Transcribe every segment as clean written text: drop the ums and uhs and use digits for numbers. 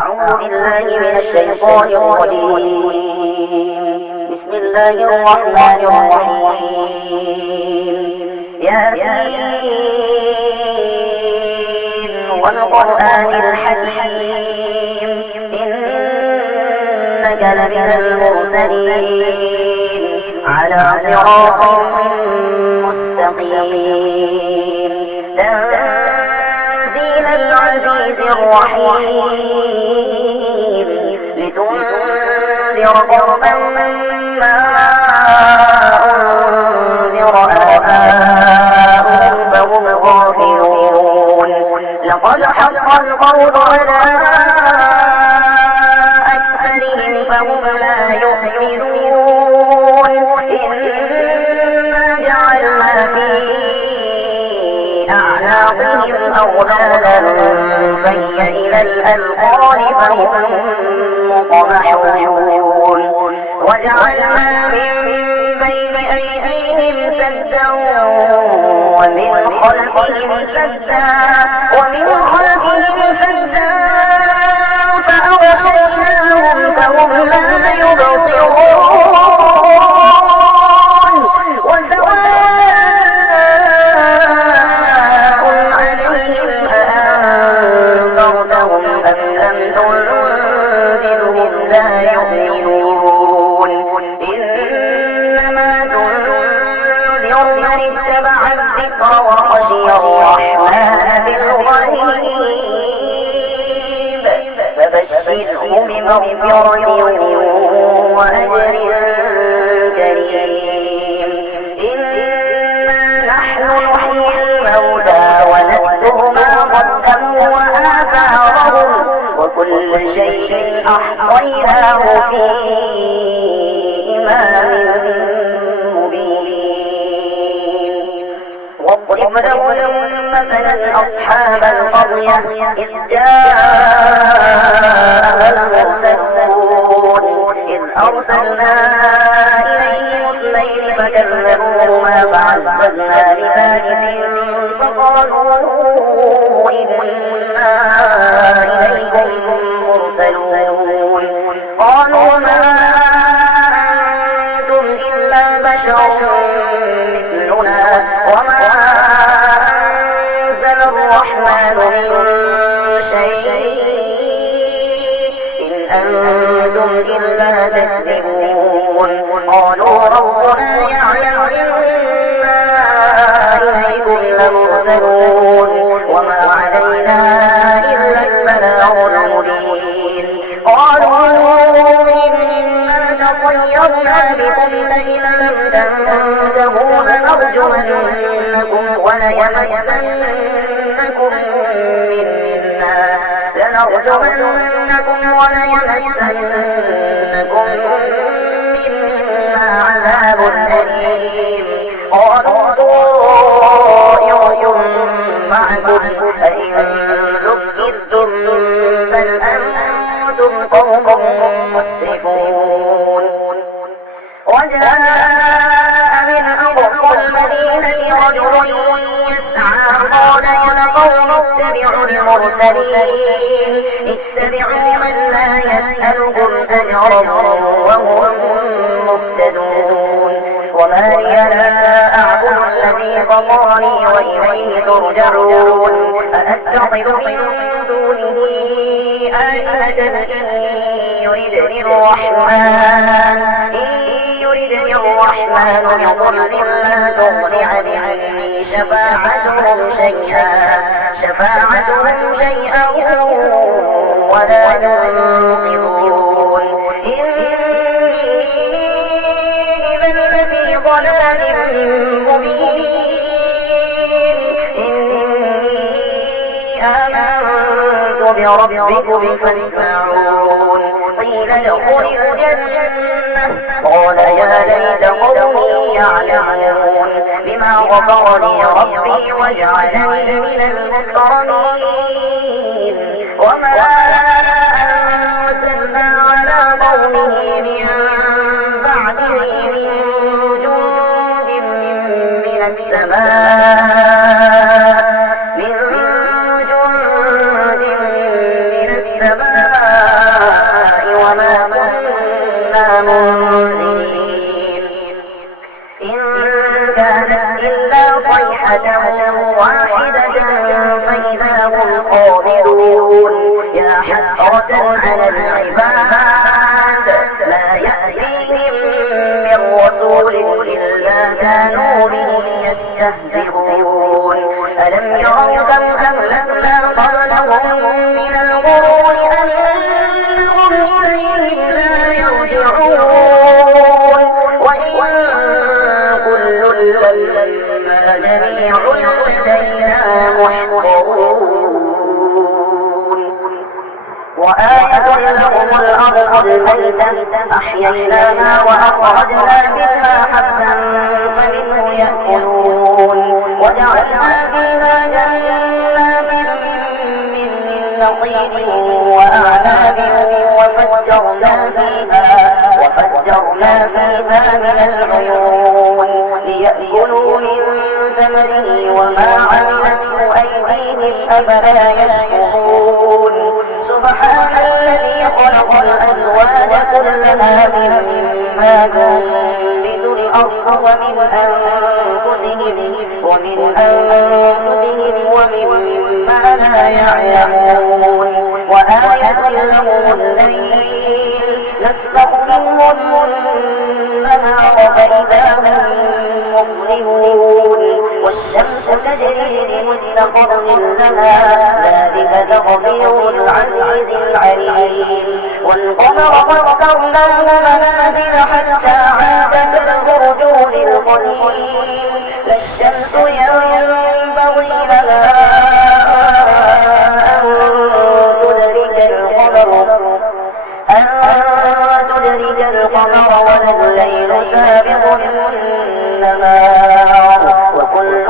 أعوذ بالله من الشيطان الرجيم. بسم الله الرحمن الرحيم. ياسين والقرآن الحكيم إنك لمن المرسلين على صراط مستقيم تنزيل العزيز الرحيم لتنذر قوما ما أنذر آباؤهم فهم غافلون لقد حق القول على أكثرهم فهم لا يؤمنون إنا جعلنا في أعناقهم أغلالا فهي إلى الأذقان فهم مقمحون وجعلنا من بين أيديهم سدا ومن خلفهم سدا فأغشيناهم فهم لا يبصرون وسواء عليهم أأنذرتهم أم لم تنذرهم لا يؤمنون إنما تنذر من اتبع الذكر وخشي الرحمن بالغيب فبشره بمغفرة وأجر كريم إنا نحن نحيي الموتى ونكتب ما قدموا وآثارهم وكل شيء أحصيناه في إمام مبين واضرب لهم مثلا أصحاب القرية إذ جاءها المرسلون إذ أرسلنا إليهم اثنين فكذبوهما فعززنا بثالث فقالوا إنا إليكم مرسلون قالوا ما أنتم إلا بشر مثلنا وما أنزل الرحمن من شيء إن أنتم إلا تكذبون قالوا ربنا يعلم إنا إليكم لمرسلون وما علينا إلا البلاغ المبين قالوا إنا تطيرنا بكم لئن لم تنتهوا لنرجمنكم وليمسنكم منا عذاب أليم قالوا طائركم معكم فإن ذكرتم بل أنتم قوم مسرفون وجاء من أقصى المدينة رجل يسعى قال يا قوم اتبعوا المرسلين اتبعوا من لا يسألكم أجرا وهم مهتدون وما لي لا أعبد الذي فطرني وإليه ترجعون أأتخذ من دونه آلهة إن يردني الرحمن بضر لا تغن عني شفاعتهم شيئا ولا ينقذون إني إذا لفي ضلال مبين إني آمنت بربكم فاسمعون قيل ادخل الجنة قال يا ليت قومي يعلمون بما غفر لي ربي وجعلني من المكرمين وما أرسلنا على قومه من بعده من جند من السماء حسرة على العباد ما يأتيهم من رسول إلا كانوا به يستهزئون ألم يروا كم أهلكنا قبلهم من القرون أنهم إليهم لا يرجعون وإن كل لما جميع لدينا محضرون وآية لهم الأرض الميتة أحييناها وأخرجنا منها حبا فمنه يأكلون وجعلنا فيها جنات من نخيل وأعناب وفجرنا فيها من العيون ليأكلوا من ثمره وما عملته أيديهم أفلا يشكرون سبحان الذي خلق الأزواج كلها مما تنبت الأرض ومما لا يعلمون وآية لهم الليل نسلخ منه النهار فإذا هم مظلمون والشمس تجري لمستقر لها ذلك تقدير العزيز العليم والقمر قدرناه منازل حتى عاد كالعرجون القديم لا الشمس ينبغي لها أن تدرك القمر ولا الليل سابق النهار وكل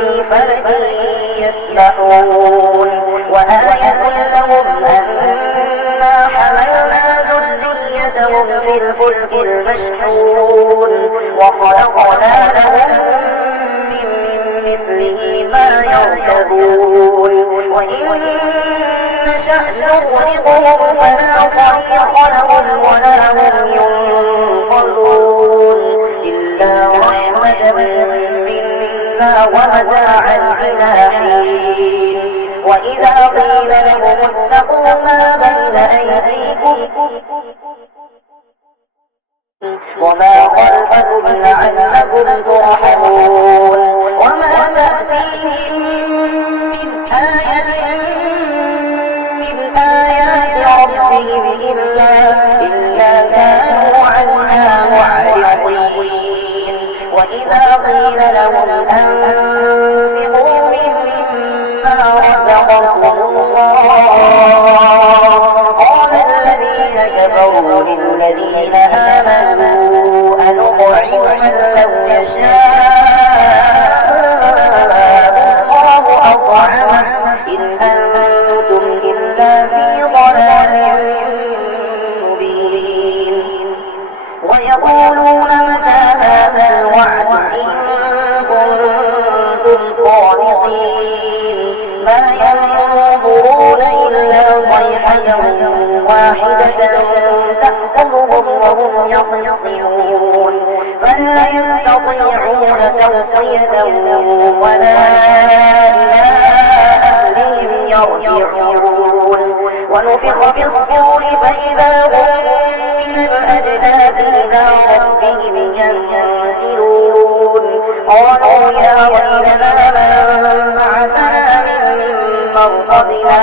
في فلك يسبحون وآية لهم أنا حملنا ذريتهم في الفلك المشحون وخلقنا لهم من مثله ما يركبون وإن نشأ نغرقهم فلا صريخ لهم ولا هم ينقذون إلا رحمة منا ومتاعا إلى حين وإذا قيل لهم اتقوا ما بين أيديكم وما خلفكم لعلكم ترحمون وما تأتيهم من آية من آيات ربهم إلا كانوا عنها معرضين وإذا قيل لهم أنفقوا مما رزقكم الله قال الذين كفروا للذين آمنوا أنطعم من لو يشاء الله أطعمه إن أنتم إلا في ضلال مبين ويقولون متى هذا الوعد إن كنتم صادقين ما ينظرون إلا صيحة واحدة تأخذهم وهم يخصمون فلا يستطيعون توصية ولا إلى أهلهم يرجعون ونفخ في الصور فإذا هم من الأجداث إلى ربهم ينسلون قالوا يا ويلنا من بعثنا من مرقدنا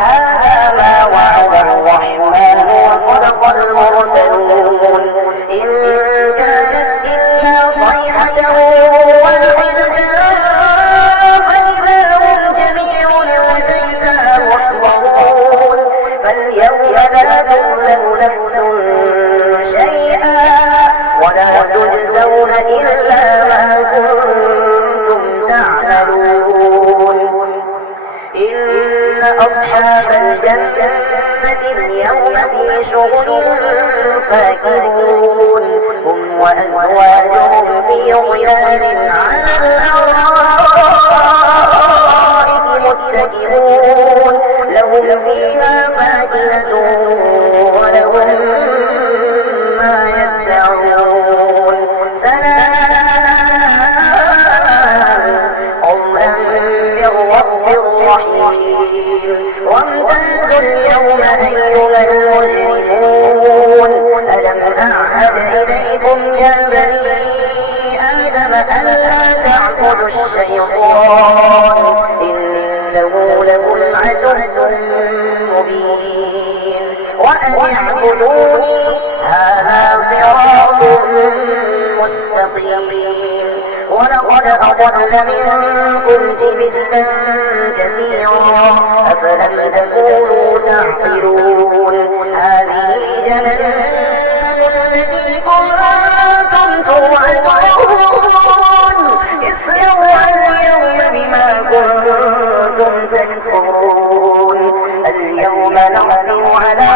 هذا ما وعد الرحمن وصدق المرسلون إن كانت إلا صيحة واحدة فإذا هم جميع لدينا محضرون فاليوم لا تظلم نفس شيئا ولا تجزون إلا ما كنتم تعملون إن أصحاب الجنة اليوم في شغل فاكهون هم وأزواجهم في ظلال على الأرائك متكئون لهم فيها فاكهة ولهم ما يدعون سلام قولا من رب رحيم وامتازوا مبين وأن اعبدوني هذا صراط مستقيم ولقد أضل منكم جبلا كثيرا أفلم تكونوا تعقلون هذه جهنم التي كنتم توعدون اصلوها اليوم بما كنتم تكفرون اليوم نختم على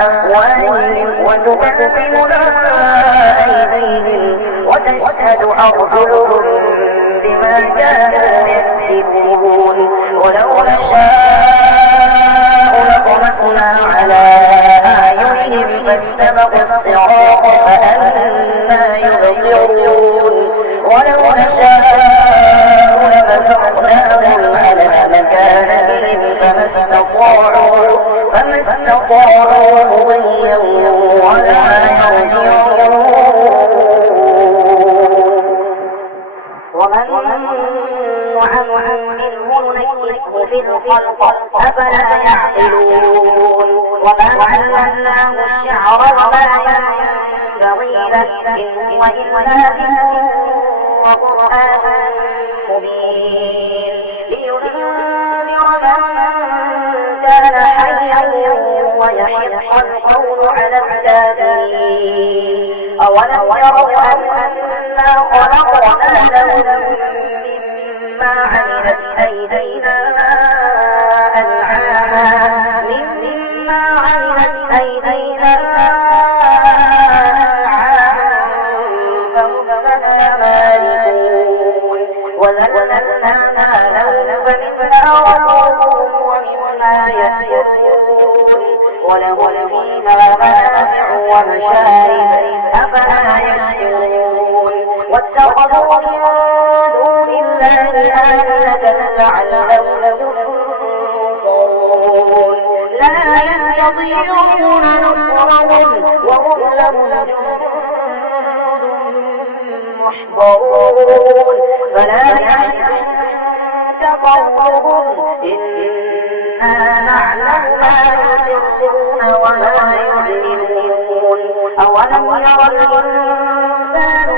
أفواههم وتكلمنا أيديهم وتشهد أرجلهم بما كانوا يكسبون ولو نشاء لطمسنا على أعينهم فاستبقوا الصراط فأنى يبصرون ولو نشاء لمسخناهم على مكانتهم فما استطاعوا مضيا ولا يرجعون ومن نعمره نكسه في الخلق أفلا يعقلون وما علمناه الشعر وما ينبغي له إن هو إلا ذكر وقرآن مبين لينذر من كان حيا ويحق القول على الكافرين أولم يروا أنا خلقنا لهم مما عملت أيدينا أنعاما فهم لها مالكون وذللناها لهم فمنها ركوبهم ومما يأكلون ولهم فيها منافع ومشارب أفلا يشكرون واتخذوا من دون الله آلهة لعلهم ينصرون لا يستطيعون نصرهم وهم لهم جند محضرون فلا يحزنك قولهم إنا نعلم ما يسرون وما يعلنون أولم ير الإنسان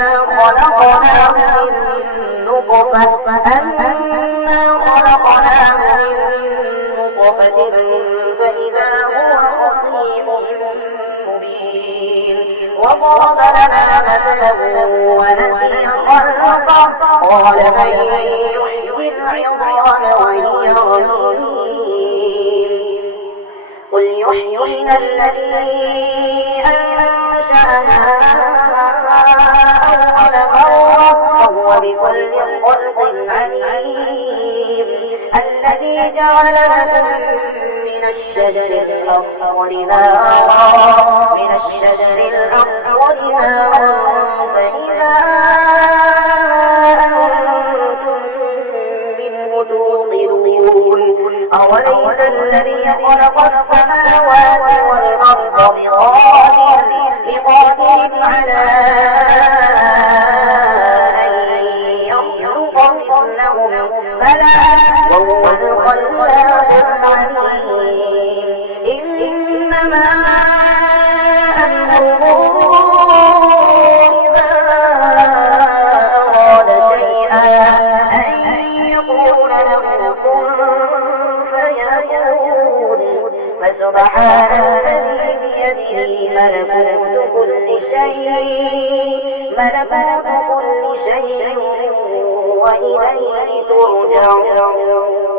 أنا خلقناه من نطفة فإذا هو خصيم مبين وضرب لنا مثلا ونسي خلقه قال من يحيي العظام وهي رميم قل يحييها الذي أنشأها أول مرة وهو بكل خلق عليم الذي جعل لكم من الشجر الأخضر نارا فإذا أنتم منه توقدون أوليس الذي خلق السماوات والأرض بقادر على أن يخلق مثلهم بلى وهو الخلاق العليم إنما أمره إذا أراد شيئا أن يقول له كن فيكون فسبحان الذي بيده ملكوت كل شيء وإليه ترجعون